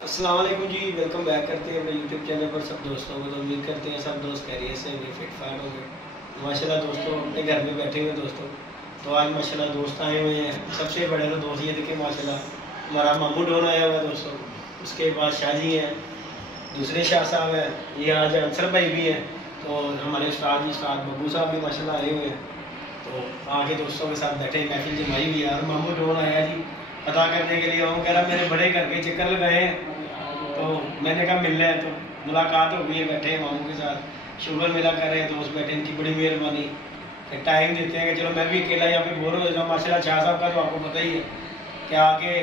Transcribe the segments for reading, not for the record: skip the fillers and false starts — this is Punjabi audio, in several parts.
अस्सलाम वालेकुम जी, वेलकम बैक करते हैं अपने यूट्यूब चैनल पर सब दोस्तों को। तो उम्मीद करते हैं सब दोस्त खैरियत से होंगे, फिट फाट होंगे। माशाल्लाह दोस्तों अपने घर में बैठे हुए दोस्तों, तो आज माशाल्लाह दोस्त आए हुए हैं। सबसे बड़े तो दोस्त ये देखिए माशाल्लाह हमारा मामू डोन आया हुआ है दोस्तों। उसके बाद शाहजी हैं, दूसरे शाह साहब हैं, ये आज अंसर भाई भी हैं। तो हमारे उस्ताद बब्बू साहब भी माशाल्लाह आए हुए हैं। तो आगे दोस्तों के साथ बैठे महफिल जमाई हुई है। और मामू डोन आया जी पता करने के लिए, वो कह रहा मेरे बड़े घर के चक्कर लगाए हैं, तो मैंने कहा मिलना है। तो मुलाकात हो गई है, बैठे हैं मामू के साथ, शुगर मेला कर रहे हैं, दोस्त बैठे, इनकी बड़ी मेहरबानी। टाइम देते हैं कि चलो मैं भी अकेला यहाँ पे बोर हो जाता हूँ। माशाल्लाह शाह साहब का तो आपको पता ही है कि आके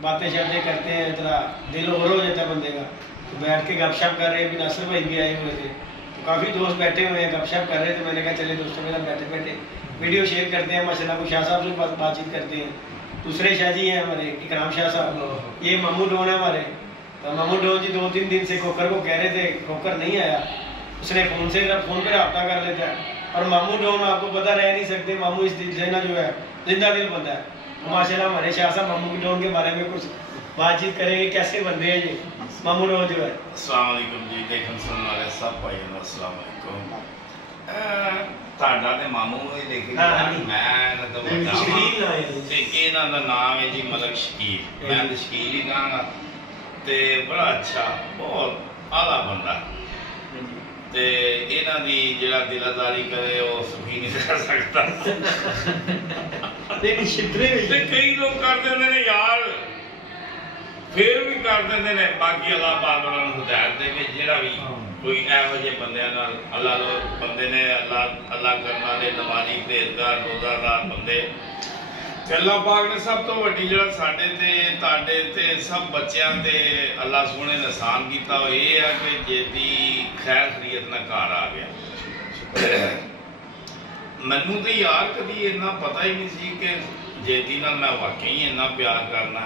बातें शातें करते हैं, जरा दिल और हो जाता है बंदे का। तो बैठ के गपशप कर रहे हैं, भी नासिर भाई भी आए हुए थे, तो काफ़ी दोस्त बैठे हुए हैं गपशप कर रहे थे। मैंने कहा चले दोस्तों के साथ बैठे बैठे वीडियो शेयर करते हैं। माशाल्लाह को शाह साहब से बातचीत करते हैं। दूसरे शाह जी हैं हमारे इकराम शाह साहब, ये मामू डोन है हमारे। तो मामू डोन जी 2-3 दिन से खोकर को कह रहे थे, खोकर नहीं आया। उसने फ़ोन पे रब्ता कर लेता है। और मामू डोन आपको पता रह नहीं सकते, मामू इस दिल से ना जो है जिंदा दिल बंदा है। तो माशाल्लाह हमारे शाह साहब मामू डोन के बारे में कुछ बातचीत करेंगे, कैसे बंदे हैं ये मामू डोन जो है। अस्सलाम वालेकुम जी, देखन सुनने वाले सब भाइयों को अस्सलाम वालेकुम। ਤੁਹਾਡਾ ਤੇ ਮਾਮੂ ਨੂੰ ਹੀ ਦੇਖੀ ਮੈਂ ਇਹਨਾਂ ਦਾ ਵੱਡਾ ਤੇ ਇਹਨਾਂ ਦਾ ਨਾਮ ਹੈ ਜੀ ਮਲਕ ਸ਼ਕੀਲ। ਮੈਂ ਤਾਂ ਸ਼ਕੀਲ ਹੀ ਕਹਾਂਗਾ ਤੇ ਬੜਾ ਅੱਛਾ ਬਹੁਤ ਆਲਾ ਬੰਦਾ ਤੇ ਇਹਨਾਂ ਦੀ ਜਿਹੜਾ ਦਿਲਾਦਾਰੀ ਕਰੇ ਉਹ ਸੁਖੀ ਨਹੀਂ ਕਰ ਸਕਦਾ। ਤੇ ਕਈ ਲੋਕ ਕਰ ਦਿੰਦੇ ਨੇ ਯਾਰ, ਫਿਰ ਵੀ ਕਰ ਦਿੰਦੇ ਨੇ। ਬਾਕੀ ਅੱਲਾਹ ਪਾਕ ਉਹਨਾਂ ਨੂੰ ਹਦਾਇਤ ਦੇਵੇ, ਜਿਹੜਾ ਵੀ कोई ਇਹੋ ਜਿਹੇ ਬੰਦਿਆਂ ਨਾਲ ਅੱਲਾਹ ਦੇ ਬੰਦੇ ਨੇ, ਅੱਲਾਹ ਕਰਨ ਵਾਲੇ ਨਮਾਜ਼ੀ ਪਰਹੇਜ਼ਗਾਰ ਰੋਜ਼ਾਦਾਰ ਬੰਦੇ। ਅੱਲਾਹ ਪਾਕ ਨੇ ਸਭ ਤੋਂ ਵੱਡੀ ਜਿਹੜਾ ਸਾਡੇ ਤੇ ਤੁਹਾਡੇ ਤੇ ਸਭ ਬੱਚਿਆਂ ਤੇ ਅੱਲਾਹ ਸੋਹਣੇ ਨੇ ਆਸਾਨ ਕੀਤਾ ਉਹ ਇਹ ਹੈ ਕਿ ਜੇਦੀ ਖੈਰ ਖਰੀਅਤ ਨਾਲ ਘਰ ਆ ਗਿਆ। ਮੈਨੂੰ ਤੇ ਯਾਰ ਕਦੀ ਇੰਨਾ ਪਤਾ ਹੀ ਨਹੀਂ ਸੀ ਕਿ ਜੇਦੀ ਨਾਲ ਮੈਂ ਵਾਕਈ ਇੰਨਾ ਪਿਆਰ ਕਰਨਾ।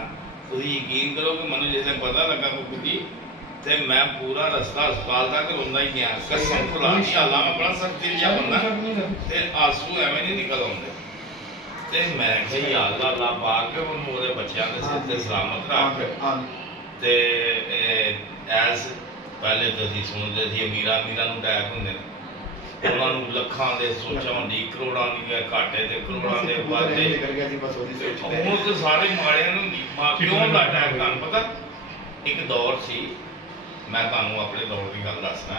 ਤੁਸੀਂ ਯਕੀਨ ਕਰੋ ਕਿ ਮੈਨੂੰ ਜਿਸ ਦਿਨ ਪਤਾ ਲੱਗਾ ਬੱਬੂ ਜੀ ਤੇ ਮੈਂ ਪੂਰਾ ਰਸਤਾ ਹਸਪਤਾਲ ਤੱਕ ਰੋਂਦਾ ਹੀ ਗਿਆ। ਕਸਮ ਖੁਦਾ ਦੀ, ਅੱਲਾ ਮੈਂ ਬੜਾ ਸਖਤ ਦਿਲ ਜਿਹਾ ਬੰਦਾ ਤੇ ਆਂਸੂ ਐਵੇਂ ਨਹੀਂ ਨਿਕਲ ਆਉਂਦੇ। ਤੇ ਮੈਂ ਕਿਹਾ ਯਾ ਅੱਲਾ, ਅੱਲਾ ਪਾਕ ਉਹਨੂੰ ਉਹਦੇ ਬੱਚਿਆਂ ਦੇ ਸਿਰ ਤੇ ਸਲਾਮਤ ਰੱਖ। ਤੇ ਐਸ ਪਹਿਲੇ ਤਾਂ ਅਸੀਂ ਸੁਣਦੇ ਸੀ ਅਮੀਰਾਂ ਨੂੰ ਅਟੈਕ ਹੁੰਦੇ ਨੇ, ਉਹਨਾਂ ਨੂੰ ਲੱਖਾਂ ਦੇ ਸੋਚਾਂ ਦੀ, ਕਰੋੜਾਂ ਦੀਆਂ ਘਾਟੇ ਤੇ ਕਰੋੜਾਂ ਦੇ ਵਾਧੇ। ਹੁਣ ਤਾਂ ਸਾਰੇ ਮਾੜਿਆਂ ਨੂੰ ਕਿਉਂ ਦਾ ਅਟੈਕ ਤੁਹਾਨੂੰ ਪਤਾ। ਇੱਕ ਦੌਰ ਸੀ, मैं ਤੁਹਾਨੂੰ ਆਪਣੇ ਦੌਰ ਦੀ ਗੱਲ ਦੱਸਣਾ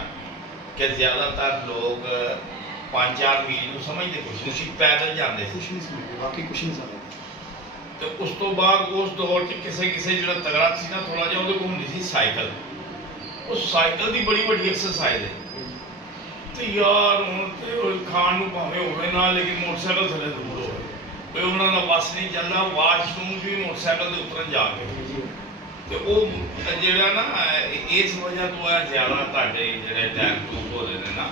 ਕਿ ਜ਼ਿਆਦਾਤਰ ਲੋਕ 5-4 ਮੀਲ ਨੂੰ ਸਮਝਦੇ ਕੁਛ ਨਹੀਂ ਸੀ, ਪੈਦਲ ਜਾਂਦੇ ਸੀ, ਬਾਕੀ ਕੁਛ ਨਹੀਂ ਸਮਝਦੇ। ਤੇ ਉਸ ਤੋਂ ਬਾਅਦ ਉਸ ਦੌਰ 'ਚ ਕਿਸੇ ਜਿਹੜਾ ਤਗੜਾ ਸੀ ਨਾ ਥੋੜਾ ਜਿਹਾ, ਉਹਦੇ ਕੋਲ ਹੁੰਦੀ ਸੀ ਸਾਈਕਲ। ਉਸ ਸਾਈਕਲ ਦੀ ਬੜੀ ਵੱਡੀ ਐਕਸਰਸਾਈਜ਼ ਹੈ। ਤੇ ਯਾਰ ਹੁਣ ਤੇ ਖਾਣ ਨੂੰ ਭਾਵੇਂ ਹੋਵੇ ਨਾ, ਲੇਕਿਨ ਮੋਟਰਸਾਈਕਲ ਥੱਲੇ ਦੂਰ ਹੋਵੇ, ਕੋਈ ਉਹਨਾਂ ਦਾ ਬੱਸ ਨਹੀਂ ਚੱਲਦਾ। ਵਾਸ਼ਰੂਮ ਵੀ ਮੋਟਰਸਾਈਕਲ ਦੇ ਉੱਤਰਨ ਜਾ ਕੇ। ਤੇ ਉਹ ਜਿਹੜਾ ਨਾ ਇਸ ਵਜ੍ਹਾ ਤੋਂ ਆ ਜ਼ਿਆਦਾ ਤੁਹਾਡੇ ਜਿਹੜੇ ਅਟੈਕ ਟੂਕ ਹੋ ਰਹੇ ਨੇ ਨਾ।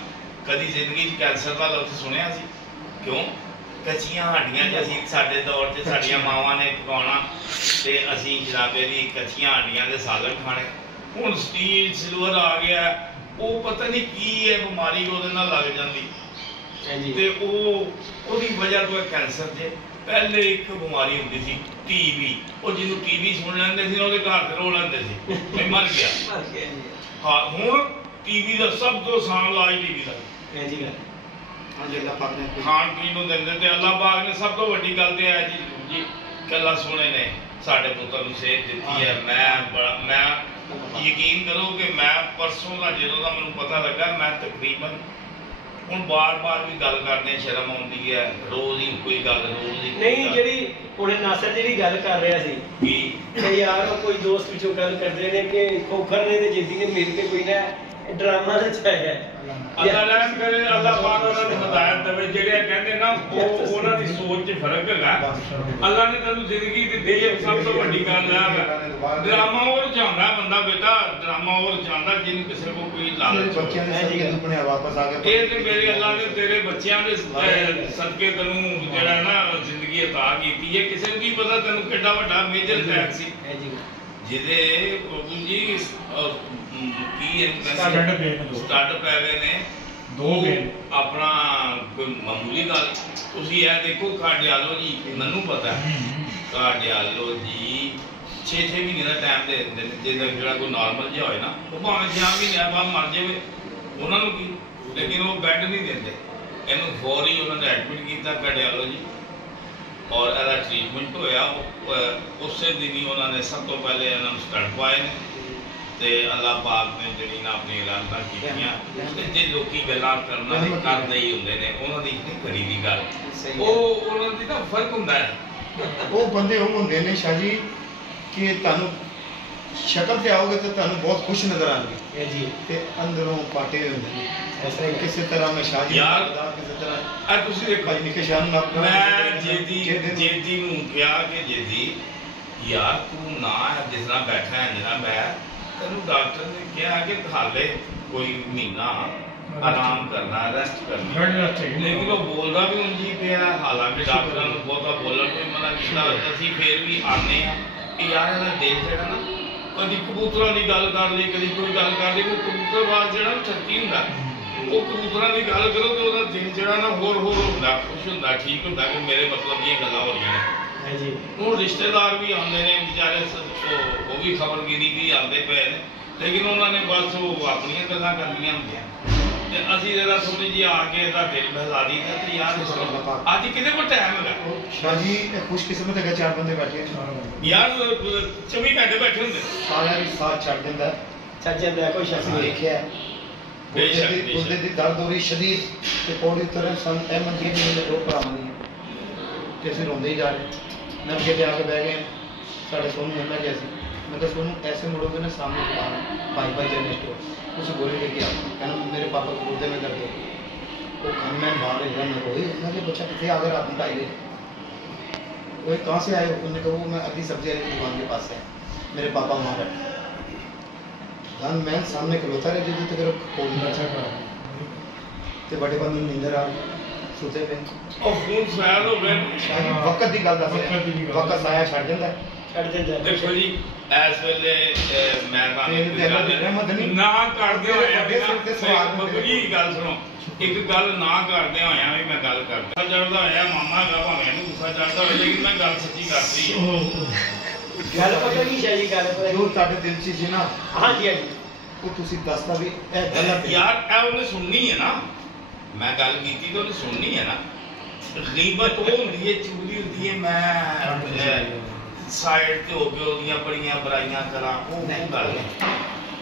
ਕਦੀ ਜ਼ਿੰਦਗੀ 'ਚ ਕੈਂਸਰ ਦਾ ਲਫ਼ਜ਼ ਸੁਣਿਆ ਸੀ? ਕਿਉਂ? ਕੱਚੀਆਂ ਹੱਡੀਆਂ 'ਚ ਅਸੀਂ ਸਾਡੇ ਦੌਰ 'ਚ ਸਾਡੀਆਂ ਮਾਵਾਂ ਨੇ ਪਕਾਉਣਾ ਤੇ ਅਸੀਂ ਜਨਾਬੇ ਦੀ ਕੱਚੀਆਂ ਹੱਡੀਆਂ ਦੇ ਸਾਲਨ ਖਾਣੇ। ਹੁਣ ਸਟੀਲ ਸਿਲਵਰ ਆ ਗਿਆ, ਉਹ ਪਤਾ ਨਹੀਂ ਕੀ ਹੈ ਬਿਮਾਰੀ ਉਹਦੇ ਨਾਲ ਲੱਗ ਜਾਂਦੀ ਤੇ ਉਹਦੀ ਵਜ੍ਹਾ ਤੋਂ ਕੈਂਸਰ ਜੇ। ਪਹਿਲੇ ਇੱਕ ਬਿਮਾਰੀ ਹੁੰਦੀ ਸੀ ਟੀਵੀ, ਉਹ ਜਿਹਨੂੰ ਟੀਵੀ ਸੁਣ ਲੈਂਦੇ ਸੀ ਉਹਦੇ ਘਰ ਤੇ ਰੋ ਲੈਂਦੇ ਸੀ ਮੈਂ ਮਰ ਗਿਆ। ਹਾਂ, ਹੁਣ ਟੀਵੀ ਦਾ ਸਭ ਤੋਂ ਆਸਾਨ ਇਲਾਜ ਟੀਵੀ ਦਾ ਖਾਣ ਪੀਣ ਨੂੰ ਦਿੰਦੇ। ਤੇ ਅੱਲਾਹ ਪਾਕ ਨੇ ਸਭ ਤੋਂ ਵੱਡੀ ਗੱਲ ਤੇ ਹੈ ਜੀ ਕਿ ਅੱਲਾਹ ਸੋਹਣੇ ਨੇ ਸਾਡੇ ਪੁੱਤਰ ਨੂੰ ਸਿਹਤ ਦਿੱਤੀ ਹੈ। ਮੈਂ ਯਕੀਨ ਕਰੋ ਕਿ ਮੈਂ ਪਰਸੋਂ ਦਾ ਜਦੋਂ ਦਾ ਮੈਨੂੰ ਪਤਾ ਲੱਗਾ, ਮੈਂ ਤਕਰੀਬਨ ਹੁਣ ਬਾਰ-ਬਾਰ ਵੀ ਗੱਲ ਕਰਦੇ ਸ਼ਰਮ ਆਉਂਦੀ ਹੈ, ਰੋਜ਼ ਹੀ ਕੋਈ ਗੱਲ ਰੋਜ਼ ਹੀ ਨਹੀਂ। ਜਿਹੜੀ ਹੁਣ ਨਾਸਰ ਜਿਹੜੀ ਗੱਲ ਕਰ ਰਿਹਾ ਸੀ ਕਿ ਯਾਰ ਕੋਈ ਦੋਸਤ ਵਿੱਚੋਂ ਗੱਲ ਕਰਦੇ ਨੇ ਕਿ ਖੋਖਰ ਨੇ ਤੇ ਜਿੱਦੀ ਨੇ ਮਿਲ ਕੇ ਕੋਈ ਨਾ ਡਰਾਮਾ ਰਚਾਇਆ। ਅੱਲਾਹ ਰਹਿਮ ਕਰੇ, ਅੱਲਾਹ ਪਾਕ ਉਹਨਾਂ ਨੂੰ ਹਦਾਇਤ ਦੇਵੇ। ਜਿਹੜੇ ਕਹਿੰਦੇ ਨਾ ਉਹ ਉਹਨਾਂ ਦੀ ਸੋਚ 'ਚ ਫਰਕ ਹੈਗਾ। ਅੱਲਾਹ ਨੇ ਤੈਨੂੰ ਜ਼ਿੰਦਗੀ ਦਿੱਤੀ ਹੈ, ਸਭ ਤੋਂ ਵੱਡੀ ਗੱਲ ਹੈ। ਡਰਾਮਾ ਉਹ ਰਚਾਉਂਦਾ ਬੰਦਾ ਬੇਟਾ, ਡਰਾਮਾ ਉਹ ਰਚਾਉਂਦਾ ਜਿਹਨੂੰ ਕਿਸੇ ਕੋਲ ਕੋਈ ਲਾਲਚ। ਇਹ ਤੇ ਮੇਰੇ ਅੱਲਾਹ ਨੇ ਤੇਰੇ ਬੱਚਿਆਂ ਦੇ ਸਦਕੇ ਤੈਨੂੰ ਜਿਹੜਾ ਨਾ ਜ਼ਿੰਦਗੀ ਅਤਾ ਕੀਤੀ ਹੈ। ਕਿਸੇ ਨੂੰ ਕੀ ਪਤਾ ਤੈਨੂੰ ਕਿੱਡਾ ਵੱਡਾ ਮੇਜਰ ਅਟੈਕ ਸੀ ਜਿਹਦੇ ਬਾਬੂ ਜੀ ਕੀ ਸਟੱਡ ਪੈ ਗਏ ਨੇ 2 ਆਪਣਾ ਕੋਈ ਮਾਮੂਲੀ ਗੱਲ। ਤੁਸੀਂ ਇਹ ਦੇਖੋ ਕਾਰਡਿਆਲੋ ਜੀ, ਮੈਨੂੰ ਪਤਾ ਕਾਰਡਿਆਲੋ ਜੀ 6-6 ਮਹੀਨੇ ਦਾ ਟਾਈਮ ਦੇ ਦਿੰਦੇ ਨੇ। ਜੇ ਜਿਹੜਾ ਕੋਈ ਨਾਰਮਲ ਜਿਹਾ ਹੋਏ ਨਾ ਉਹ ਭਾਵੇਂ 6 ਮਹੀਨਿਆਂ ਬਾਅਦ ਮਰ ਜਾਵੇ ਉਹਨਾਂ ਨੂੰ ਕੀ, ਲੇਕਿਨ ਉਹ ਬੈੱਡ ਨਹੀਂ ਦਿੰਦੇ। ਇਹਨੂੰ ਫੌਰੀ ਉਹਨਾਂ ਨੇ ਐਡਮਿਟ ਕੀਤਾ ਕਾਰਡੀਓਲੋਜੀ ਔਰ ਇਹਦਾ ਟ੍ਰੀਟਮੈਂਟ ਹੋਇਆ। ਉਸੇ ਦਿਨ ਹੀ ਉਹਨਾਂ ਨੇ ਸਭ ਤੋਂ ਪਹਿਲੇ ਇਹਨਾਂ ਨੂੰ ਸਟੰਟ ਪਾਏ ਨੇ ਤੇ ਅੱਲਾਹ ਪਾਕ ਨੇ ਜਿਹੜੀ ਨਾ ਆਪਣੀ ਰਾਹਤਾਂ ਕੀਤੀਆਂ। ਤੇ ਜੇ ਲੋਕੀ ਗੱਲਾਂ ਕਰਨਾ ਕਰਦੇ ਹੀ ਹੁੰਦੇ ਨੇ, ਉਹਨਾਂ ਦੀ ਨਹੀਂ ਕਰੀ ਦੀ ਗੱਲ, ਉਹ ਉਹਨਾਂ ਦੀ ਤਾਂ ਫਰਕ ਹੁੰਦਾ ਹੈ। ਉਹ ਬੰਦੇ ਉਹ ਹੁੰਦੇ ਨੇ ਸ਼ਾਹ ਜੀ ਕਿ ਤੁਹਾਨੂੰ ਸ਼ਕਲ ਤੇ ਆਓਗੇ ਤਾਂ ਤੁਹਾਨੂੰ ਬਹੁਤ ਖੁਸ਼ ਨਜ਼ਰ ਆਣਗੇ ਜੀ, ਤੇ ਅੰਦਰੋਂ ਪਾਟੇ ਹੋਏ ਹੁੰਦੇ ਨੇ। ਕਿਸੇ ਤਰ੍ਹਾਂ ਮੈਂ ਸ਼ਾਹ ਜੀ ਯਾਰ ਕਿਸੇ ਤਰ੍ਹਾਂ ਆ ਤੁਸੀਂ ਦੇਖੋ, ਭਾਈ ਨਿੱਕੇ ਸ਼ਾਹ ਨੂੰ ਆਪਣਾ ਮੈਂ ਜੇਦੀ ਨੂੰ ਕਿਹਾ ਕਿ ਜੇਦੀ ਯਾਰ ਤੂੰ ਨਾ ਜਿਸ ਤਰ੍ਹਾਂ ਬੈਠਾ ਹੈ ਜਿਹੜਾ ਮੈਂ ਤੈਨੂੰ ਡਾਕਟਰ ਨੇ ਕਿਹਾ ਕਿ ਹਾਲੇ ਕੋਈ ਮਹੀਨਾ ਆਰਾਮ ਕਰਨਾ, ਰੈਸਟ ਕਰਨੀ, ਲੇਕਿਨ ਉਹ ਬੋਲਦਾ ਵੀ ਉਂਝ ਹੀ ਪਿਆ। ਹਾਲਾਂਕਿ ਡਾਕਟਰਾਂ ਨੂੰ ਬਹੁਤਾ ਬੋਲਣ ਤੋਂ ਮਨਾ ਕੀਤਾ, ਅਸੀਂ ਫੇਰ ਵੀ ਆਨੇ ਆ ਕਿ ਯਾਰ ਇਹਦਾ ਦਿਲ ਜਿਹੜਾ ਨਾ ਕਦੀ ਕਬੂਤਰਾਂ ਦੀ ਗੱਲ ਕਰ ਲਈ, ਕਦੀ ਕੋਈ ਗੱਲ ਕਰ ਲਈ। ਕਬੂਤਰਬਾਜ਼ ਜਿਹੜਾ ਠੱਕੀ ਹੁੰਦਾ, ਉਹ ਕਬੂਤਰਾਂ ਦੀ ਗੱਲ ਕਰੋ ਤੇ ਉਹਦਾ ਦਿਲ ਜਿਹੜਾ ਨਾ ਹੋਰ ਹੁੰਦਾ, ਖੁਸ਼ ਹੁੰਦਾ, ਠੀਕ ਹੁੰਦਾ ਕਿ ਮੇਰੇ ਮਤਲਬ ਦੀਆਂ ਗੱਲਾਂ ਹੋ ਰਹੀਆਂ ਨੇ ਜੀ। ਹੁਣ ਰਿਸ਼ਤੇਦਾਰ ਵੀ ਆਉਂਦੇ ਨੇ ਵਿਚਾਰੇ, ਉਹ ਵੀ ਖਬਰਗਿਰੀ ਵੀ ਆਉਂਦੇ ਪਏ ਨੇ, ਲੇਕਿਨ ਉਹਨਾਂ ਨੇ ਬਸ ਉਹ ਆਪਣੀਆਂ ਗੱਲਾਂ ਕਰਨੀਆਂ ਹੁੰਦੀਆਂ ਤੇ ਅਸੀਂ ਜਿਹੜਾ ਥੋੜੀ ਜਿਹੀ ਆ ਕੇ ਇਹਦਾ ਦਿਲ ਬਹਿਲਾ ਦਿੱਤਾ ਤੇ ਯਾਰ ਅੱਜ ਕਿਹਦੇ ਕੋਲ ਟਾਈਮ ਹੈਗਾ। ਸ਼ਾਹ ਜੀ ਇਹ ਖੁਸ਼ਕਿਸਮਤ ਹੈਗਾ, 4 ਬੰਦੇ ਬੈਠੇ ਯਾਰ 24 ਘੰਟੇ ਬੈਠੇ ਹੁੰਦੇ, ਸਾਰਿਆਂ ਦੀ ਸਾਥ ਛੱਡ ਦਿੰਦਾ। ਚਾਚੇ ਦਾ ਕੋਈ ਸ਼ਖਸ ਨਹੀਂ ਦੇਖਿਆ ਗੁਰਦੇ ਦੀ ਦਰਦ ਹੋ ਰਹੀ ਸ਼ਦੀਦ ਤੇ ਪੌੜੀ ਉਤਰਨ ਸਨ ਅਹਿਮਦ ਜੀ ਨੇ 2 ਭਰਾਵਾਂ ਦੀ ਤੇ ਅਸੀਂ ਰੋਂਦੇ ਹੀ ਜਾ ਰਹੇ। ਨਲਕੇ ਤੇ ਆ ਕੇ ਬਹਿ ਗਏ, ਸਾਡੇ ਸੋਨੂੰ ਮਿਲਣਾ ਗਿਆ ਸੀ। मैं तो सोनू ऐसे मुड़ोगे ना सामने दुकान भाई जनरल स्टोर उसे गोली लेके आओ, कहना मेरे पापा को गुर्दे में दर्द हो। वो घर में बाहर घर में रोई, मैं बच्चा कितने आगे रात में 2:30 वो कहाँ से आए? उन्होंने कहा वो मैं अभी सब्जी वाली दुकान के पास है, मेरे पापा वहाँ बैठे धन मैं सामने खलोता रहे जी तो तो बड़े बंद नींदर आ सुते पे और खून सयाद हो गए। वक्त की गल दस वक्त साया छड़ जाता देखो जी इस वेले मैं ना करदे होया जी गल सुनो, एक गल ना करदे होया भी मैं गल करदा चढ़दा होया मामा गा भावें इहनूं गुस्सा चढ़दा होवे, लेकिन मैं गल सच्ची करती है। गल पता की शायद गल पता जो तुहाडे दिल च सी ना, हां जी हां जी, वो तुसीं दसदा भी ए गलत है यार, ए उन्हें सुननी है ना, मैं गल कीती तो उन्हें सुननी है ना। गीबत वो हुंदी है, चुगली हुंदी है, मैं साइड ते हो के ओदियां बड़ियां बुराइयां करा, वो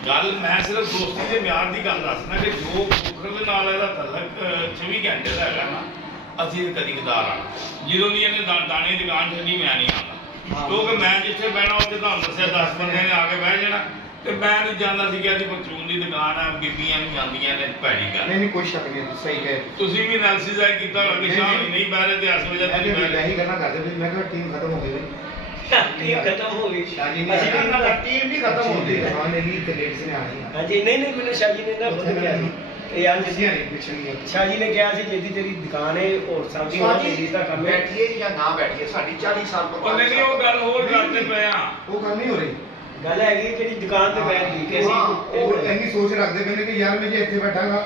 गल मैं सिर्फ दोस्ती के म्यार की गल दसना कि जो पुखर दे नाल इहदा तलक 24 घंटे दा हैगा ना, असीं कदी कदार आ ਜਦੋਂ ਦੀ ਇਹਨੇ ਦਾਣੇ ਦੀ ਦੁਕਾਨ ਛੱਡੀ ਮੈਂ ਨਹੀਂ ਆਉਂਦਾ, ਕਿਉਂਕਿ ਮੈਂ ਜਿੱਥੇ ਬਹਿਣਾ ਉੱਥੇ ਤੁਹਾਨੂੰ ਦੱਸਿਆ 10 ਬੰਦਿਆਂ ਨੇ ਆ ਕੇ ਬਹਿ ਜਾਣਾ ਤੇ ਮੈਂ ਨਹੀਂ ਜਾਂਦਾ ਸੀ ਕਿ ਇਹਦੀ ਪਰਚੂਨ ਦੀ ਦੁਕਾਨ ਆ, ਬੀਬੀਆਂ ਵੀ ਜਾਂਦੀਆਂ ਨੇ, ਭੈੜੀ ਗੱਲ नहीं कोई शक नहीं, सही कहे ਤੁਸੀਂ ਵੀ ਐਨਾਲਿਸਿਸ ਆ ਕੀਤਾ ਹੋਣਾ ਕਿ ਸ਼ਾਮ ਨਹੀਂ ਬਹਿ ਰਹੇ ਤੇ 10 ਵਜੇ ਤੱਕ ਬਹਿ ਰਹੇ। यही करना करते भी मैं कहा टीम खत्म हो गई टीम खत्म हो गई शादी में अच्छा टीम भी खत्म हो गई हाँ नहीं तो लेडीज ने आनी हां जी नहीं मैंने शाह जी ने ना खुद किया कि यार किसियां नहीं पिछड़ी शाह जी ने कहा सी जेदी तेरी दुकान है और सामने और लेडीज का काम है, बैठिए या ना बैठिए साडी 40 साल तो ਉਹਨੇ ਨਹੀਂ ਉਹ ਗੱਲ ਹੋਰ ਕਰਦੇ ਪਏ ਆ। वो गल नहीं हो रही, गल है कि जेडी दुकान ते बैठ दी कि वो ਇੰਨੀ ਸੋਚ ਰੱਖਦੇ ਪਏ ਨੇ ਕਿ ਯਾਰ ਮੈਂ ਜੇ ਇੱਥੇ ਬੈਠਾਂਗਾ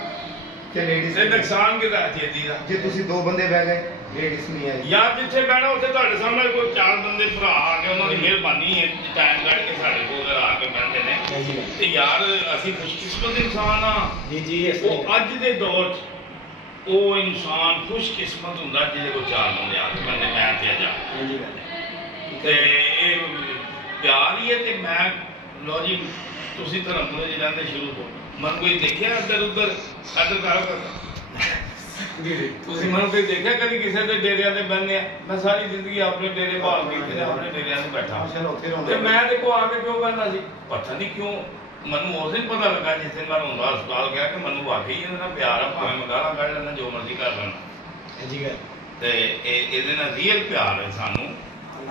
ਤੇ ਲੇਡੀਜ਼ ਤੇ ਨੁਕਸਾਨ ਕਿਹਦਾ ਹੈ ਜੇਦੀ ਦਾ? ਜੇ ਤੁਸੀਂ 2 ਬੰਦੇ ਬਹਿ ਗਏ ਲੇਡੀਜ਼ ਨਹੀਂ ਆਈ ਯਾਰ ਜਿੱਥੇ ਬਹਿਣਾ ਉੱਥੇ ਤੁਹਾਡੇ ਸਾਹਮਣੇ ਕੋਈ 4 ਬੰਦੇ ਭਰਾ ਆ ਕੇ ਉਹਨਾਂ ਦੀ ਮਿਹਰਬਾਨੀ ਹੈ ਟਾਈਮ ਕੱਢ ਕੇ ਸਾਡੇ ਕੋਲ ਆ ਕੇ ਬਹਿੰਦੇ ਨੇ ਤੇ ਯਾਰ ਅਸੀਂ ਖੁਸ਼ਕਿਸਮਤ ਇਨਸਾਨ ਆ जी ਉਹ ਅੱਜ ਦੇ ਦੌਰ 'ਚ ਉਹ ਇਨਸਾਨ ਖੁਸ਼ਕਿਸਮਤ ਹੁੰਦਾ ਜਿਹਦੇ ਕੋਲ 4 ਬੰਦੇ ਆ ਕੇ ਬੰਦੇ ਮੈਂ ਤੇ ਜਾ जी गल ਤੇ ਇਹ ਪਿਆਰ ਹੀ ਹੈ। ਤੇ ਮੈਂ ਲੋ ਜੀ ਤੁਸੀਂ ਧਰਮਪੁਰੇ ਜੀ ਰਹਿੰਦੇ ਸ਼ੁਰੂ ਤੋਂ ਮਨ ਕੋਈ ਦੇਖਿਆ ਇੱਧਰ ਉੱਧਰ ਇੱਧਰ ਕਰੋ ਤੁਸੀਂ ਮਨ ਕੋਈ ਦੇਖਿਆ ਕਦੀ ਕਿਸੇ ਦੇ ਡੇਰਿਆਂ ਤੇ ਬਹਿੰਦੇ ਆ? ਮੈਂ ਸਾਰੀ ਜ਼ਿੰਦਗੀ ਆਪਣੇ ਡੇਰੇ ਭਾਲ ਕੇ ਆਪਣੇ ਡੇਰਿਆਂ ਤੇ ਬੈਠਾ ਤੇ ਮੈਂ ਦੇਖੋ ਆ ਕੇ ਕਿਉਂ ਬਹਿੰਦਾ ਸੀ, ਪਤਾ ਨਹੀਂ ਕਿਉਂ ਮੈਨੂੰ ਉਸ ਦਿਨ ਪਤਾ ਲੱਗਾ ਜਿਸ ਦਿਨ ਮੈਂ ਰੋਂਦਾ ਹਸਪਤਾਲ ਗਿਆ ਕਿ ਮੈਨੂੰ ਵਾਕਈ ਇਹਦੇ ਨਾਲ ਪਿਆਰ ਆ, ਭਾਵੇਂ ਮੈਂ ਗਾਲਾਂ ਕੱਢ ਲੈਂਦਾ ਜੋ ਮਰਜ਼ੀ ਕਰ ਲੈਣਾ जी गल ਤੇ ਇਹਦੇ ਨਾਲ ਰੀਅਲ ਪਿਆਰ ਹੈ ਸਾਨੂੰ।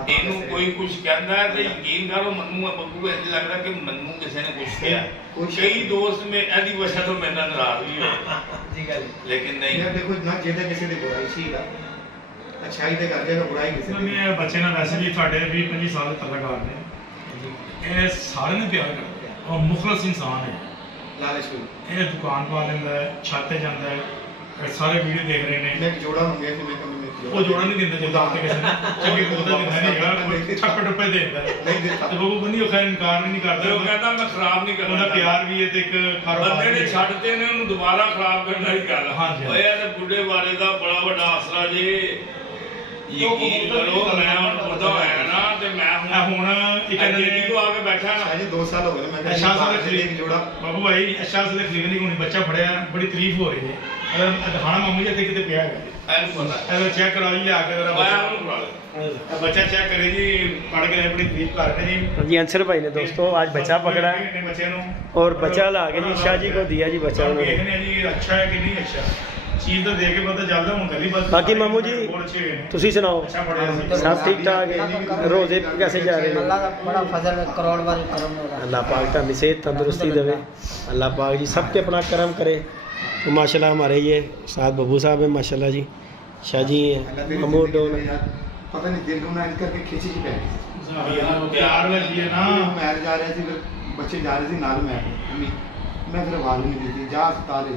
ਇਹਨੂੰ ਕੋਈ ਕੁਝ ਕਹਿੰਦਾ ਹੈ ਤੇ ਯਕੀਨ ਕਰੋ ਮੈਨੂੰ ਬੱਬੂ ਇੰਜ ਲੱਗਦਾ ਕਿ ਮੈਨੂੰ ਕਿਸੇ ਨੇ ਕੁਝ ਕਿਹਾ। ਕਈ ਦੋਸਤ ਮੇ ਇਹਦੀ ਵਜ੍ਹਾ ਤੋਂ ਮੇਰੇ ਨਾਲ ਨਾਰਾਜ਼ ਵੀ ਹੋਏ जी गल ਲੇਕਿਨ ਨਹੀਂ ਯਾਰ ਦੇਖੋ ਨਾ ਜਿਹਦੇ ਕਿਸੇ ਦੀ ਬੁਰਾਈ ਸੀਗਾ ਅੱਛਾਈ ਤੇ ਕਰ ਜਾਏਗਾ ਬੁਰਾਈ ਕਿਸੇ ਦੀ ਮੈਂ ਬੱਚੇ ਨਾਲ ਵੈਸੇ ਵੀ ਤੁਹਾਡੇ 20-25 ਸਾਲ ਦੇ ਤਲਕਾਰ ਨੇ, ਇਹ ਸਾਰਿਆਂ ਨੂੰ ਪਿਆਰ ਕਰਦੇ ਆ ਔਰ ਮੁਖਲਸ ਇਨਸਾਨ ਹੈ। ਲਾਲਚ ਕੋਈ ਇਹ ਦੁਕਾਨ ਪਾ ਲੈਂਦਾ ਹੈ, ਛੱਤ ਤੇ ਜਾਂਦਾ ਹੈ, सारे वीडियो देख रहे हैं। मैं एक जोड़ा हो गया कि मैं कभी वो जोड़ा नहीं देता जिंदा होते किसी ने चंगे बोलता नहीं है छप्पे टुप्पे देता है नहीं देता तो वो बंदी खैर इनकार भी नहीं करता वो कहता मैं खराब नहीं करना ਉਹਦਾ ਪਿਆਰ ਵੀ ਹੈ ਤੇ ਇੱਕ ਕਾਰੋਬਾਰ ਬੰਦੇ ਨੇ ਛੱਡਦੇ ਨੇ ਉਹਨੂੰ ਦੁਬਾਰਾ ਖਰਾਬ ਕਰਨ ਵਾਲੀ ਗੱਲ ਹਾਂਜੀ। ਓਏ ਇਹ ਬੁੱਢੇ ਬਾਰੇ ਦਾ ਬੜਾ ਵੱਡਾ ਆਸਰਾ ਜੀ ਯਕੀਨ ਕਰੋ ਮੈਂ ਹੁਣ ਬੁੱਢਾ ਹੋਇਆ ਨਾ ਤੇ ਮੈਂ ਹੁਣ ਇੱਕ ਜਿਹੜੀ ਕੋ ਆ ਕੇ ਬੈਠਾ ਨਾ अजी 2 साल हो गए मैं अच्छा साल एक जोड़ा बाबू भाई अच्छा से खरीद नहीं होनी बच्चा फड़िया बड़ी तारीफ हो रही है अगर दिखाना मामू जी कितने पिया है ਐਨੂੰ ਪਤਾ अगर चेक करा जी आके जरा ਮੈਂ ਉਹਨੂੰ ਬੁਲਾ ਲਿਆ बच्चा चेक करे जी पढ़ के बड़ी तारीफ करके जी जी अंसर भाई ने दोस्तों आज बच्चा पकड़ा है अपने बच्चे नु और बच्चा ला के जी शाह जी को दिया जी बच्चा हम उन्होंने। देखने जी अच्छा है कि नहीं अच्छा चीज तो देख के पता चलता हूं गली बस बाकी मामू जी बहुत अच्छे हैं तुसी सुनाओ अच्छा पढ़े सी सब ठीक ठाक है रोजे कैसे जा रहे अल्लाह हैं का बड़ा फजल है, करोड़ वाली करम हो रहा है। अल्लाह पाक तुम्हें सेहत तंदुरुस्ती देवे अल्लाह पाक जी सबके अपना करम करे तो माशाल्लाह हमारे ये साथ बब्बू साहब हैं माशाल्लाह जी शाह जी हैं महमूद डोन पता नहीं दिल को ना इनका के खींची की पै प्यार में जी ना मैर जा रहे थे फिर बच्चे जा रहे थे नाल मैं फिर आवाज नहीं दी थी जा अस्पताल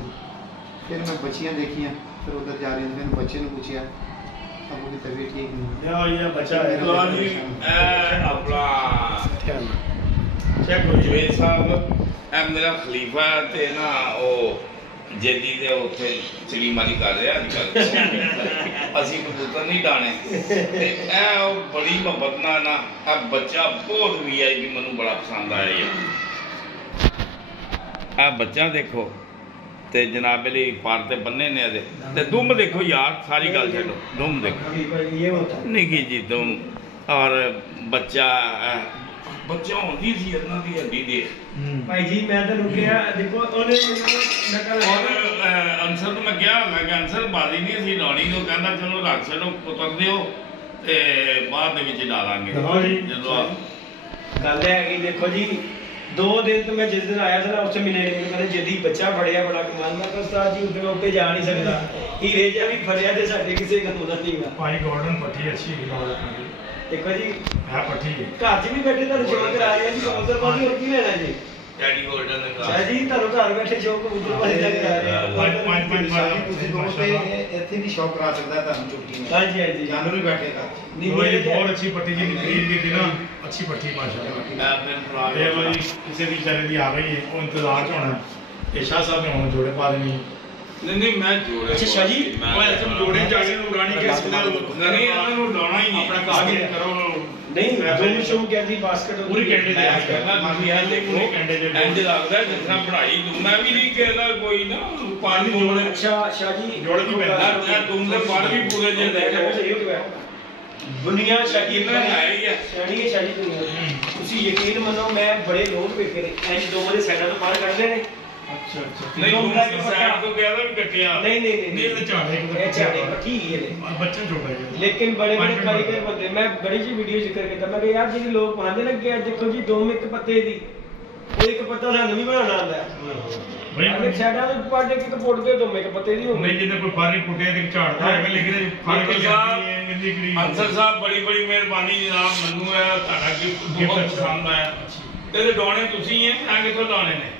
फिर मैं बच्चियां देखी फिर उधर जा रही थी मैंने बच्चे ने पूछा अब उनकी तबीयत ठीक नहीं ये बच्चा है ਲਓ ਜੀ ਇਹ ਆਪਣਾ चेक हो ਜਵੇਦ ਸਾਹਿਬ ਇਹ ਮੇਰਾ ਖਲੀਫਾ ਹੈ ਤੇ ਨਾ ਉਹ ਜੇਦੀ ਦੇ ਉੱਥੇ ਚਲੀਮਾਰੀ ਕਰ ਰਿਹਾ ਅੱਜ ਕੱਲ੍ਹ ਅਸੀਂ ਕਬੂਤਰ ਨਹੀਂ ਡਾਣੇ ਤੇ ਇਹ ਉਹ ਬੜੀ ਮੁਹੱਬਤ ਨਾਲ ਨਾ ਇਹ ਬੱਚਾ ਬਹੁਤ VIP ਮੈਨੂੰ ਬੜਾ ਪਸੰਦ ਆਇਆ ਯਾਰ ਇਹ ਬੱਚਾ ਦੇਖੋ ਤੇ ਜਨਾਬ ਲਈ ਪਰ ਤੇ ਬੰਨੇ ਨੇ ਇਹਦੇ ਤੇ ਦੁੰਮ ਦੇਖੋ ਯਾਰ ਸਾਰੀ ਗੱਲ ਛੱਡੋ ਦੁੰਮ ਦੇਖੋ ये होता है ਨਿੱਕੀ ਜੀ ਦੁੰਮ ਔਰ ਬੱਚਾ ਬੱਚਾ ਹੁੰਦੀ ਸੀ ਇਹਨਾਂ ਦੀ ਹੱਡੀ ਦੇ भाई जी मैं तो रुकिया देखो ਉਹਨੇ ਨਕਲ ਔਰ ਅੰਸਰ ਨੂੰ ਮੈਂ ਕਿਹਾ ਅੰਸਰ ਬਾਦੀ ਨਹੀਂ ਸੀ ਡਾਉਣੀ ਨੂੰ ਕਹਿੰਦਾ ਚਲੋ ਰੱਖ ਛੱਡੋ ਪੁੱਤਰ ਦਿਓ ਤੇ ਬਾਅਦ ਦੇ ਵਿੱਚ ਡਾਲਾਂਗੇ ਦਿਖਾਓ ਜੀ। ਜਦੋਂ ਗੱਲ ਹੈ ਕਿ ਦੇਖੋ ਜੀ 2 दिन तो मैं जिस दिन आया था ना उससे मिले नहीं मैंने जदी बच्चा फड़िया बड़ा कमाल मैं उस्ताद जी उतने ऊपर जा नहीं सकता हीरे जा भी फड़िया ते साडे किसी का मदद नहीं हुआ भाई गॉर्डन पट्टी अच्छी है गॉर्डन की देखो जी है पट्टी है घर च भी बैठे ਤੁਹਾਨੂੰ ਸ਼ੌਕ ਕਰਾ ਰਿਹਾ ਜੀ ਕਬੂਤਰ ਬਾਜ਼ੀ ਹੋਰ ਕੀ ਲੈਣਾ ਜੀ ਡੈਡੀ ਗੋਲਡਨ ਨੇ ਸ਼ਾਹ ਜੀ ਤੁਹਾਨੂੰ ਘਰ ਬੈਠੇ ਸ਼ੌਕ ਕਬੂਤਰ ਬਾਜ਼ੀ ਦਾ ਕਰਾ ਰਿਹਾ ਪੰਜ ਤੁਸੀਂ ਦੋ ਤੇ ਇੱਥੇ ਵੀ ਸ਼ੌਕ ਕਰਾ ਸਕਦਾ ਤੁਹਾਨੂੰ ਛੁੱਟੀ में ਹਾਂਜੀ ਹਾਂਜੀ जानवर भी बैठेगा नहीं ये मेरे बहुत अच्छी पट्टी जी खरीद की थी ना अच्छी पट्टी माशाल्लाह ये वाली किसी भी बेचारे की आ गई है वो इंतजार च होना ये शाह साहब ने होना जोड़े पा देनी ਨਹੀਂ ਮੈਂ ਜੋੜੇ अच्छा शाह जी ਉਹ ऐसे जोड़े जाड़े उड़ानी के इसके ਨਹੀਂ ਇਹਨਾਂ ਨੂੰ ਡਾਉਣਾ ਹੀ अपना कागे करो नहीं जो शो क्या थी बास्केट पूरी कैंडे ਮੈਂ ਕਹਿੰਦਾ ਤੁਸੀਂ ਇਹ ਦੇਖੋ पूरी कैंडे जो ਇੰਜ ਲੱਗਦਾ ਜਿਸ ਤਰ੍ਹਾਂ ਪੜ੍ਹਾਈ ਦੂੰ ਮੈਂ ਵੀ ਨਹੀਂ ਕਹਿੰਦਾ ਕੋਈ ਨਾ ਪਾਣੀ ਜੋੜੇ अच्छा शाह जी जोड़े की पहनता ਮੈਂ ਤੁਮ ਦੇ ਪੜ ਵੀ ਪੂਰੇ ਜੇ ਦੇਖੋ दुनिया ਸ਼ਕੀਨ शकीन ਹੈ ਹੀ ਹੈ ਸ਼ਾਹੀ ਹੈ ਸ਼ਾਹੀ ਦੁਨੀਆ ਤੁਸੀਂ ਯਕੀਨ ਮੰਨੋ ਮੈਂ ਬੜੇ ਲੋਕ ਵੇਖੇ ਨੇ ਐਂ ਦੋ ਵਾਲੇ ਸਾਈਡਾਂ ਤੋਂ ਪਾਰ ਕੱਢਦੇ ਨੇ अच्छा अच्छा ਨਹੀਂ ਤੁਮ ਸਾਈਡ ਤੋਂ ਗਿਆ ਤਾਂ ਵੀ ਕੱਟਿਆ नहीं नहीं नहीं नहीं तो झाड़े ये झाड़े पट्टी ही है बच्चा छोटा है लेकिन बड़े बड़े कारीगर बंदे मैं बड़ी जी वीडियो जिक्र करता मैं यार जी लोग पांदे लगे देखो जी दो में एक पत्ते दी वो एक पत्ता सानू भी बनाना आंदा है भाई अगर साइडा तो पाटे के पोड़ दे दो में एक पत्ते दी होगी नहीं जिन्हें कोई फारी पुटे ते झाड़ता है लेकिन फारी के लिए गंदी करी ਅੰਸਰ ਸਾਹਿਬ ਬੜੀ ਬੜੀ ਮਿਹਰਬਾਨੀ ਜਨਾਬ ਮੈਨੂੰ ਇਹ ਤੁਹਾਡਾ ਗਿਫਟ ਬਹੁਤ ਪਸੰਦ ਆਇਆ ਇਹਦੇ ਡਾਉਣੇ ਤੁਸੀਂ ਹੈ ਆ ਕਿੱਥੋਂ ਡਾਉਣੇ ਨੇ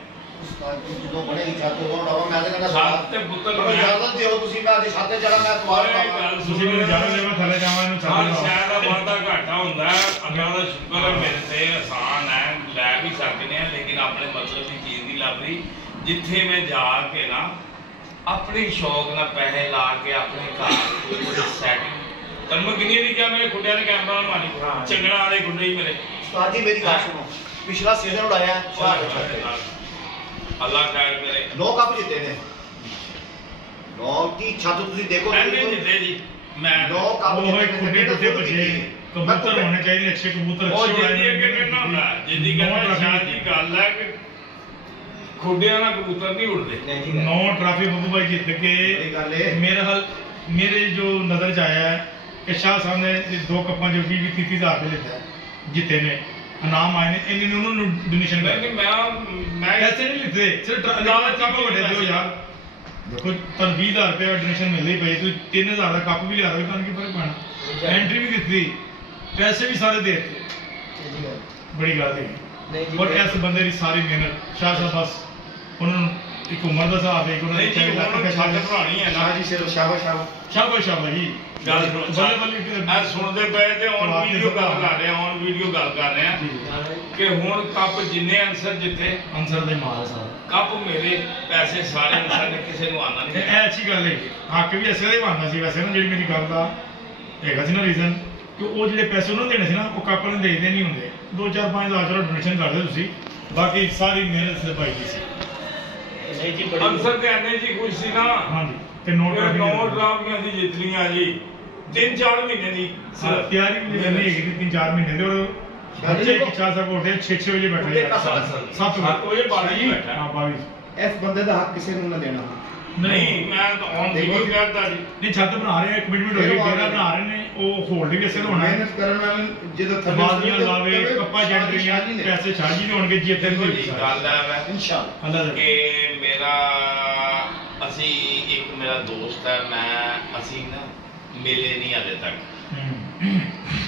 ਜਦੋਂ ਬਣੇ ਛੱਤ ਤੋਂ ਉਡਾਵਾ ਮੈਂ ਤਾਂ ਕਹਿੰਦਾ ਸਾਥ ਤੇ ਪੁੱਤਰ ਮੈਨੂੰ ਇਜਾਜ਼ਤ ਦਿਓ ਤੁਸੀਂ ਮੈਂ ਅੱਜ ਛੱਤ ਤੇ ਚੜਾ ਮੈਂ ਤੁਹਾਡੇ ਗੱਲ ਤੁਸੀਂ ਮੈਨੂੰ ਜਾਣ ਲੈ ਮੈਂ ਥੱਲੇ ਜਾਵਾਂ ਇਹਨੂੰ ਹਰ ਛੱਡ ਸ਼ਹਿਰ ਦਾ ਵਾਧਾ ਘਾਟਾ ਹੁੰਦਾ ਹੈ ਅੱਲਾ ਦਾ ਸ਼ੁਕਰ ਹੈ ਮੇਰੇ ਤੇ ਆਸਾਨ ਹੈ ਲੈ ਵੀ ਸਕਦੇ ਆ ਲੇਕਿਨ ਆਪਣੇ ਮਤਲਬ ਦੀ ਚੀਜ਼ ਨਹੀਂ ਲੱਭ ਰਹੀ ਜਿੱਥੇ ਮੈਂ ਜਾ ਕੇ ਨਾ ਆਪਣੇ ਸ਼ੌਕ ਨਾਲ ਪੈਸੇ ਲਾ ਕੇ ਆਪਣੇ ਘਰ ਕੋਈ ਸੈਟਿੰਗ ਤੈਨੂੰ ਮੈਂ ਕਿੰਨੀ ਵਾਰੀ ਕਿਹਾ ਮੇਰੇ ਖੁੱਡਿਆਂ ਨੇ ਕੈਮਰਾ ਮਾਰੀ ਚੰਗੜਾ ਵਾਲੇ ਖੁੱਡੇ ਹੀ ਮੇਰੇ ਉਸਤਾਦ ਜੀ ਮੇਰੀ ਗੱਲ ਸੁਣੋ ਪਿਛਲਾ ਸੀਜ਼ਨ ਉਡਾਇਆ ਸ਼ਾਹ ਦੇ ਛੱਤ ਤੇ ਅੱਲਾ ਖੈਰ ਕਰੇ 9 ਕੱਪ ਜਿੱਤੇ ਨੇ 9 ਦੀ ਛੱਤ ਤੁਸੀਂ ਦੇਖੋ ਐਨੇ ਜਿੱਤੇ ਜੀ ਮੈਂ 9 ਕੱਪ वो है खुदे टूटे बचे कबूतर होने चाहिए अच्छे कबूतर ਉਹ अच्छे ਜਿੱਦੀ ਅੱਗੇ ਕਹਿੰਦਾ ਹੁੰਦਾ ਜਿੱਦੀ ਕਹਿੰਦਾ ਸ਼ਾਹ ਦੀ ਗੱਲ ਹੈ ਕਿ ਖੁੱਡਿਆਂ ਨਾਲ ਕਬੂਤਰ ਨਹੀਂ ਉੜਦੇ 9 ट्रॉफी बब्बू भाई जीत के गल है। मेरे जो नजर च आया है कि शाह साहब ने 2 कप्पा जो 20-30 हज़ार रुपये लेता है जीते ने इनाम आए ने इन्होंने उन्होंने डोनेशन ਨਹੀਂ ਮੈਂ ऐसे नहीं लेते सिर्फ कप बड़े दो यार देखो तन 20,000 रुपये डोनेशन मिल रही पई तू 3,000 का कप भी लिया तन की फर्क पैना एंट्री भी दी पैसे भी सारे देते बड़ी गल है और इस बंदे की सारी मेहनत शाह साहब बस उन्होंने ਇੱਕ ਉਮਰ ਦਾ ਹਿਸਾਬ ਹੈ, ਉਹਨਾਂ ਨਹੀਂ ਜੀ ਹੁਣ ਛੱਤ ਭਰਾਣੀ ਹੈ ਨਾ ਜੀ ਸਿਰ ਸ਼ਾਬਾਸ਼ ਸ਼ਾਬਾਸ਼ ਸ਼ਾਬਾਸ਼ ਜੀ। ਗੱਲ ਇਹ ਸੁਣਦੇ ਪਏ ਤੇ ਔਨ ਵੀਡੀਓ ਗੱਲ ਕਰ ਰਹੇ ਆ, ਔਨ ਵੀਡੀਓ ਗੱਲ ਕਰ ਰਹੇ ਆ ਕਿ ਹੁਣ ਕੱਪ ਜਿੰਨੇ ਅਨਸਰ ਜਿੱਥੇ ਅਨਸਰ ਦੇ ਮਾਲ ਸਾਹਿਬ ਕੱਪ ਮੇਰੇ ਪੈਸੇ ਸਾਰੇ ਅਨਸਰ ਨੇ ਕਿਸੇ ਨੂੰ ਆਣਾ ਨਹੀਂ। ਇਹ ਅੱਛੀ ਗੱਲ ਹੈ, ਹੱਕ ਵੀ ਅਸਲ ਹੀ ਬਣਦਾ ਸੀ ਵੈਸੇ ਨਾ, ਜਿਹੜੀ ਮੇਰੀ ਗੱਲ ਦਾ ਹੈਗਾ ਸੀ ਨਾ ਰੀਜ਼ਨ ਕਿ ਉਹ ਜਿਹੜੇ ਪੈਸੇ ਉਹਨਾਂ ਨੂੰ ਦੇਣੇ ਸੀ ਨਾ ਉਹ ਕੱਪ ਨੂੰ ਦੇਦੇ ਨਹੀਂ ਹੁੰਦੇ। 2-4-5 ਹਜ਼ਾਰ ਚਲੋ ਡੋਨੇਸ਼ਨ ਕਰਦੇ ਤੁਸੀਂ, ਬਾਕੀ ਸਾਰੀ ਮਿਹਨਤ ਸਿਰ ਭਾਈ ਦੀ ਸੀ। ਅਨਸਰ ਤੇ ਐਨੇ ਜੀ ਖੁਸ਼ ਸੀ ਨਾ। ਹਾਂਜੀ ਤੇ ਨੋਟ ਟਰਾਫੀਆਂ ਸੀ ਜਿੱਤਲੀਆਂ ਜੀ 3-4 ਮਹੀਨੇ ਦੀ ਤਿਆਰੀ ਵੀ ਨਹੀਂ ਹੈਗੀ 3-4 ਮਹੀਨੇ ਦੇ। ਔਰ ਬੱਚੇ ਦੀ ਇੱਛਾ ਸਭ ਉੱਠਦੇ 6 ਵਜੇ ਬੈਠੇ 7 ਵਜੇ ਬਾਜੀ ਬੈਠਾ। ਹਾਂ 22 ਇਸ ਬੰਦੇ ਦਾ ਹੱਕ ਕਿਸੇ ਨੂੰ ਨਾ ਦੇਣਾ। ਨਹੀਂ ਮੈਂ ਤਾਂ ਔਨ ਵੀਡੀਓ ਕਰਦਾ ਜੀ। ਨਹੀਂ ਛੱਤ ਬਣਾ ਰਹੇ ਇੱਕ ਮਿੰਟ ਹੋ ਗਈ, ਡੇਰਾ ਬਣਾ ਰਹੇ ਨੇ, ਉਹ ਹੋਲਡ ਵੀ ਅਸਲ ਹੋਣਾ। ਮਿਹਨਤ ਕਰਨ ਨਾਲ ਜਦੋਂ ਬਾਜ਼ੀਆਂ ਲਾਵੇ ਕੱਪਾਂ ਜੰਡਰੀਆਂ ਪੈਸੇ ਛਾਜੀ ਹੋਣਗੇ ਜੀ ਇੱਥੇ ਦੀ ਗੱਲ ਹੈ ਮੈਂ ਇਨਸ਼ਾਅੱਲਾ ਅੱਲਾਹ ਦੇ ਕਿ ਮੇਰਾ ਅਸੀਂ ਇੱਕ ਮੇਰਾ ਦੋਸਤ ਹੈ, ਅਸੀਂ ਨਾ ਮਿਲੇ ਨਹੀਂ ਹਾਲੇ ਤੱਕ।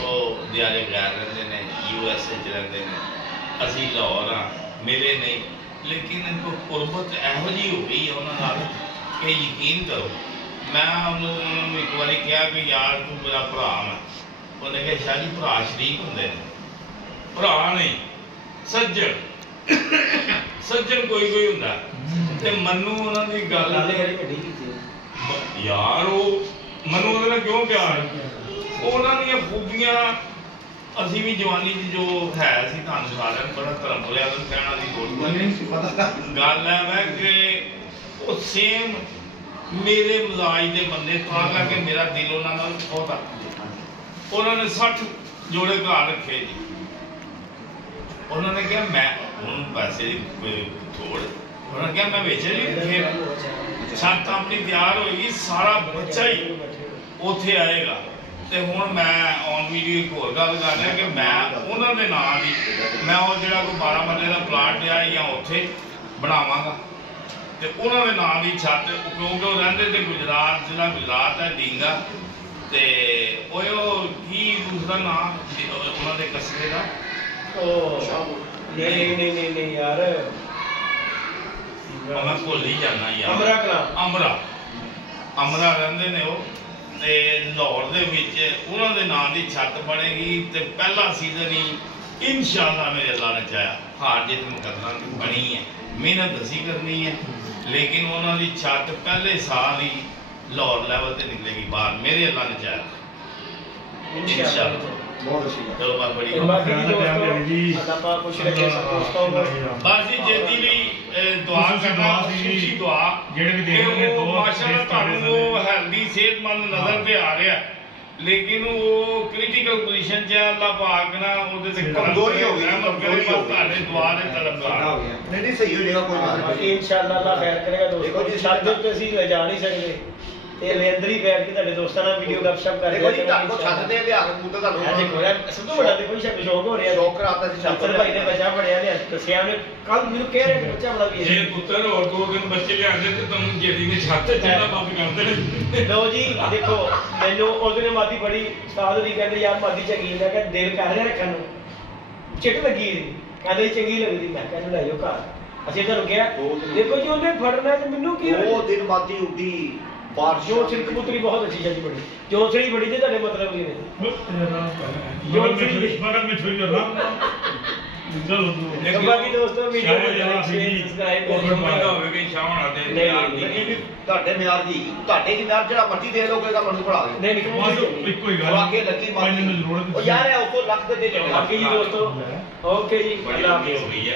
ਉਹ ਦਿਹਾੜੇ ਗੈਰ ਰਹਿੰਦੇ ਨੇ, USA 'ਚ ਰਹਿੰਦੇ ਨੇ, ਅਸੀਂ ਲਾਹੌਰ ਆ, ਮਿਲੇ ਨਹੀਂ। ਲੇਕਿਨ ਕੁਰਬਤ ਇਹੋ ਜਿਹੀ ਹੋ ਗਈ ਉਹਨਾਂ ਨਾਲ ਕਿ ਯਕੀਨ ਕਰੋ, ਮੈਂ ਉਹਨੂੰ ਇੱਕ ਵਾਰੀ ਕਿਹਾ ਕਿ ਯਾਰ ਤੂੰ ਮੇਰਾ ਭਰਾ ਹੈ। ਉਹਨੇ ਕਿਹਾ ਸ਼ਾਹ ਜੀ ਭਰਾ ਸ਼ਰੀਕ ਹੁੰਦੇ ਨੇ, ਭਰਾ ਨਹੀਂ ਸੱਜਣ ਕੋਈ ਹੁੰਦਾ। ਤੇ ਮੈਨੂੰ ਉਹਨਾਂ ਦੀ ਗੱਲ ਯਾਰ ਉਹ ਮੈਨੂੰ ਉਹਦੇ ਨਾਲ ਕਿਉਂ ਪਿਆਰ, ਉਹਨਾਂ ਦੀਆਂ ਖੂਬੀਆਂ ਅਸੀਂ ਵੀ ਜਵਾਨੀ ਦੀ ਜੋ ਹੈ ਸੀ ਤੁਹਾਨੂੰ ਸਾਰਿਆਂ ਨੂੰ ਬੜਾ ਧਰਮ ਬੋਲਿਆ ਕਹਿਣਾ ਦੀ ਲੋੜ ਨਹੀਂ ਪਤਾ। ਗੱਲ ਹੈ ਮੈਂ ਕਿ ਉਹ ਸੇਮ ਮੇਰੇ ਮਜ਼ਾਜ ਦੇ ਬੰਦੇ ਤਾਂ ਕਰਕੇ ਮੇਰਾ ਦਿਲ ਉਹਨਾਂ ਨਾਲ ਬਹੁਤ ਆ। ਉਹਨਾਂ ਨੇ 60 ਜੋੜੇ ਘਰ ਰੱਖੇ ਜੀ। ਉਹਨਾਂ ਨੇ ਕਿਹਾ ਮੈਂ ਹੁਣ ਪੈਸੇ ਦੀ ਕੋਈ ਥੋੜ, ਉਹਨਾਂ ਨੇ ਕਿਹਾ ਮੈਂ ਵੇਚ ਲਈ। ਫਿਰ ਛੱਤ ਆਪਣੀ ਤਿਆਰ ਹੋਏਗੀ, ਸਾਰਾ ਬੱਚਾ ਹੀ ਉੱਥੇ ਆਏਗਾ। ਤੇ ਹੁਣ ਮੈਂ ਔਨ ਵੀਡੀਓ ਇੱਕ ਹੋਰ ਗੱਲ ਕਰ ਰਿਹਾ ਕਿ ਮੈਂ ਉਹਨਾਂ ਦੇ ਨਾਂ ਦੀ ਮੈਂ ਉਹ ਜਿਹੜਾ ਕੋਈ 12 ਮਰਲੇ ਦਾ ਪਲਾਟ ਲਿਆ ਜਾਂ ਉੱਥੇ ਬਣਾਵਾਂਗਾ ਤੇ ਉਹਨਾਂ ਦੇ ਨਾਂ ਦੀ ਛੱਤ, ਕਿਉਂਕਿ ਉਹ ਰਹਿੰਦੇ ਤੇ ਗੁਜਰਾਤ, ਜ਼ਿਲ੍ਹਾ ਗੁਜਰਾਤ ਹੈ ਡੀਂਗਾ। ਤੇ ਉਹ ਕੀ ਦੂਸਰਾ ਨਾਂ ਉਹਨਾਂ ਦੇ ਕਸਬੇ ਦਾ ਨਹੀਂ ਯਾਰ ਮੈਂ ਭੁੱਲ ਹੀ ਜਾਣਾ ਯਾਰ। ਅਮਰਾ ਰਹਿੰਦੇ ਨੇ ਉਹ। ਤੇ ਲਾਹੌਰ ਦੇ ਵਿੱਚ ਉਹਨਾਂ ਦੇ ਨਾਂ ਦੀ ਛੱਤ ਬਣੇਗੀ ਤੇ ਪਹਿਲਾ ਸੀਜ਼ਨ ਹੀ ਇਨਸ਼ਾਅੱਲਾ ਮੇਰੇ ਅੱਲਾ ਨੇ ਚਾਹਿਆ, ਹਾਰ ਜਿੱਤ ਮੁਕੱਦਰਾਂ ਦੀ ਬਣੀ ਹੈ, ਮਿਹਨਤ ਅਸੀਂ ਕਰਨੀ ਹੈ। ਲੇਕਿਨ ਉਹਨਾਂ ਦੀ ਛੱਤ ਪਹਿਲੇ ਸਾਲ ਹੀ ਲਾਹੌਰ ਲੈਵਲ ਤੇ ਨਿਕਲੇਗੀ ਬਾਹਰ, ਮੇਰੇ ਅੱਲਾ ਨੇ ਚਾਹਿਆ ਇਨਸ਼ਾਅੱਲਾ। ਬਹੁਤ ਅੱਛੀ ਗੱਲ। ਚਲੋ ਬਸ ਬੜੀ ਬਸ ਜੀ ਜੇਦੀ ਵੀ ਦੁਆ ਕਰਨਾ, ਖੁਸ਼ੀ ਦੁਆ ਜਿਹੜੇ ਵੀ ਦੇਖ ਰਹੇ ਨੇ ਮਾਸ਼ਾਅੱਲਾ ਤੁਹਾਨੂੰ ਉਹ ਹੈਲਦੀ ਸਿਹਤਮੰਦ ਨਜ਼ਰ ਤੇ ਆ ਰਿਹਾ। ਲੇਕਿਨ ਉਹ ਕ੍ਰਿਟੀਕਲ ਪੋਜੀਸ਼ਨ 'ਚ ਅੱਲਾਹ ਪਾਕ ਨਾ ਉਹਦੇ ਤੇ ਕਮਜ਼ੋਰੀ ਹੋ ਗਈ, ਤੁਹਾਡੇ ਦੁਆ ਦੇ ਤਲਬਕਾਰ। ਨਹੀਂ ਸਹੀ ਹੋ ਜਾਏਗਾ, ਕੋਈ ਗੱਲ ਨਹੀਂ। ਇਨਸ਼ਾਅੱਲਾ ਅੱਲਾਹ ਖੈਰ ਕਰੇਗਾ। ਦੋਸਤੋ ਜੀ ਛੱਤ ਤੇ ਅਸੀਂ ਲਿਜਾ ਨਹੀਂ ਸਕਦੇ ਤੇ ਅੰਦਰ ਹੀ ਬੈਠ ਕੇ ਤੁਹਾਡੇ ਦੋਸਤਾਂ ਨਾਲ ਵੀਡੀਓ ਗੱਪਸ਼ਪ ਕਰ ਰਹੇ ਦੇਖੋ ਜੀ ਤੁਹਾਨੂੰ ਛੱਤ ਤੇ ਲਿਆ ਕੇ ਕਬੂਤਰ ਤੁਹਾਨੂੰ ਦੇਖੋ ਯਾਰ ਸਭ ਤੋਂ ਵੱਡਾ ਦੇਖੋ ਸ਼ੌਕ ਹੋ ਰਿਹਾ। ਸ਼ੌਕ ਕਰਾਤਾ ਸੀ ਛੱਤ ਭਾਈ ਨੇ ਬੱਚਾ ਬਣਿਆ ਨੇ ਦੱਸਿਆ ਉਹਨੇ ਕੱਲ ਮੈਨੂੰ ਕਹਿ ਰਿਹਾ ਕਿ ਬੱਚਾ ਬੜਾ ਵੀ ਜੇ ਪੁੱਤਰ ਹੋਰ 2 ਦਿਨ ਬੱਚੇ ਲਿਆਂਦੇ ਤੇ ਤੁਹਾਨੂੰ ਜੇਦੀ ਨੇ ਛੱਤ ਤੇ ਚੜ੍ਹਨਾ ਬੰਦ ਕਰ ਦੇਣਾ। ਲਓ ਜੀ ਦੇਖੋ ਮੈਨੂੰ ਉਹਦੇ ਮਾਦੀ ਬੜੀ ਉਸਤਾਦ ਦੀ ਕਹਿੰਦੇ ਯਾਰ ਮਾਦੀ ਚੰਗੀ ਨਾ ਕਿ ਦਿਲ ਕਰ ਰਿਹਾ ਰੱਖਣ ਨੂੰ, ਚਿੱਟ ਲੱਗੀ ਕਹਿੰਦੇ ਚੰਗੀ ਲੱਗਦੀ। ਮੈਂ ਕਹਿੰਦਾ ਲੈ ਜਾਓ ਘਰ। ਅਸੀਂ ਤੁਹਾਨੂੰ ਕਿਹਾ ਦੇਖੋ ਜੀ ਉਹਨੇ ਫੜਨਾ ਤੇ ਮੈਨੂੰ ਕੀ ਉਹ ਦਿਨ ਮਾਦੀ ਉੱਡੀ ਜੋ ਸਿਰ ਕਬੂਤਰੀ ਬਹੁਤ ਅੱਛੀ ਚੱਲੀ ਬੜੀ ਜੋਸੜੀ ਬੜੀ ਤੇ ਤੁਹਾਡੇ ਮਤਲਬ ਕੀ ਨੇ बगल में छोड़ रहा चलो ਬਾਕੀ ਦੋਸਤੋ ਵੀਡੀਓ ਨੂੰ ਸਬਸਕ੍ਰਾਈਬ ਕਰੋ। ਮਹਿੰਗਾ ਹੋਵੇਗਾ ਸ਼ਾਹਣਾ ਦੇ ਤੁਹਾਡੇ ਮਿਆਰ ਦੀ ਤੁਹਾਡੇ ਦੀ ਮਿਆਰ ਜਿਹੜਾ ਮਰਜ਼ੀ ਦੇ ਲੋਗੇ ਮੈਨੂੰ ਪੜਾ ਦੇ। ਨਹੀਂ ਇੱਕੋ ਹੀ ਗੱਲ ਵਾਕਈ ਲੱਗੀ ਮਾਦੀ ਜ਼ਰੂਰਤ ਉਹ ਯਾਰ ਹੈ ਉਹ ਤੋਂ ਲੱਖ ਦੇ ਦੇ। ਬਾਕੀ ਜੀ ਦੋਸਤੋ ਓਕੇ ਜੀ ਅੱਲਾਹ ਹਾਫਿਜ਼।